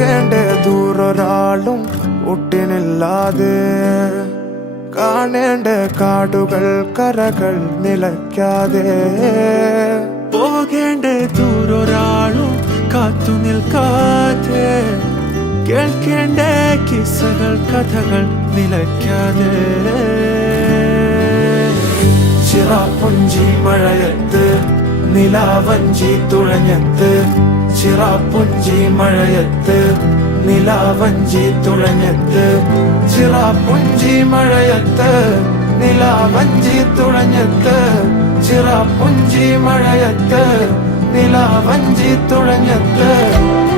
പോകേണ്ട ദൂരൊരാളും ഒട്ടിനില്ലാതെ കാണേണ്ട കാടുകൾ കരകൾ നിലയ്ക്കാതെ പോകേണ്ട ദൂരൊരാളും കാത്തു നിൽക്കാതെ കേൾക്കേണ്ട കിസ്സകൾ കഥകൾ നിലയ്ക്കാതെ ചിറാപ്പുഞ്ചി മഴയത്ത് നിലാവഞ്ചി തുഴഞ്ഞത്ത് ചിറാപ്പുഞ്ചി മഴയത്ത് നിലാവഞ്ചി തുഴഞ്ഞത്ത് ചിറാപ്പുഞ്ചി മഴയത്ത് നിലാവഞ്ചി തുഴഞ്ഞത്ത് ചിറാപ്പുഞ്ചി മഴയത്ത് നിലാവഞ്ചി തുഴഞ്ഞത്ത്